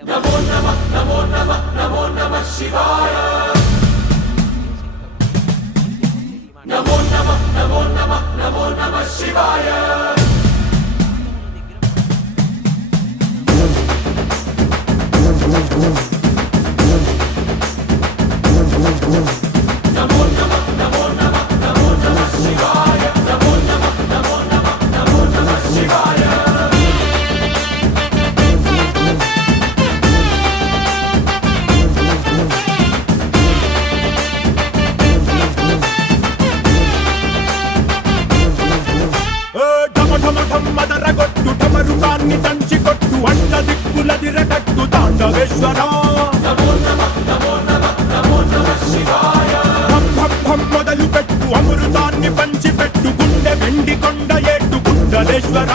నమో నమః నమో నమః నమో నమః శివాయ నమో నమః నమో నమః నమో నమః శివాయ నమో నమః నమో నమః నమో నమః శివాయ నమో నమః నమో నమః నమో నమః శివాయ మదరగొట్టు టమరుకాన్ని దంచి కొట్టు అంట దిక్కులదిరగట్టు తాండవేశ్వర నమో నమః నమో నమః నమో నమః శివాయ భం భం భం మొదలు పెట్టు అమృతాన్ని పంచిపెట్టు గుండె వెండి కొండ ఏట్టు గుండలేశ్వర